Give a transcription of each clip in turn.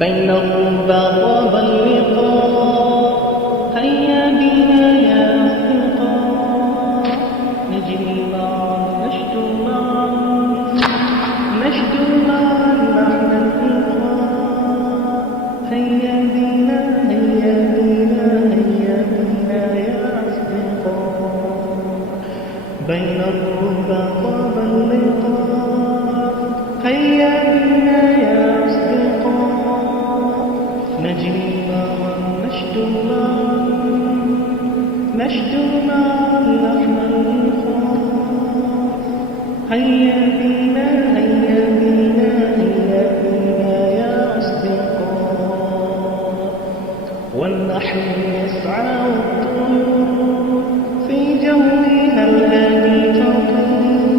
بين الربا طاب اللقاء، هيا بنا يا أصدقاء نجري معا نشدو معا معنى الإخاء. هيا بنا هيا بنا هيا بنا يا أصدقاء. بين الربا طاب اللقاء، هيا بنا يا أصدقاء نجري معا نشدو معا لحم الإخاء. هيا بنا هيا بنا هيا بنا يا أصدقاء. والنحل يسعى والطيور في جوها الهادي تطير،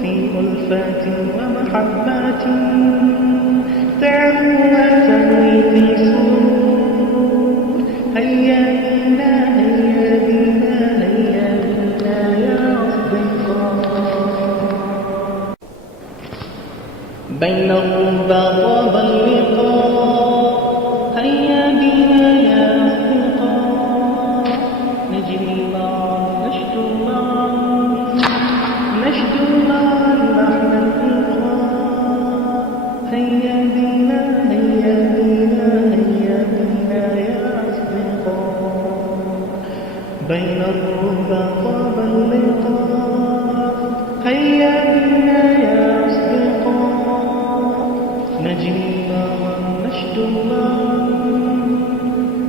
في ألفات ومحبات تعلو وتهوي في سرور. هيا بنا هيا بنا هيا بنا يا أصدقاء. بين الربا طاب اللقاء، هيا بنا يا أصدقاء نجري معا نشدو معا لحم الإخاء. هيا بنا هيا بنا هيا بنا يا أصدقاء. بين الربا طاب اللقاء، هيا بنا يا أصدقاء نجري معا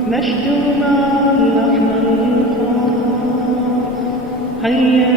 نشدو معا لحم الإخاء. هيا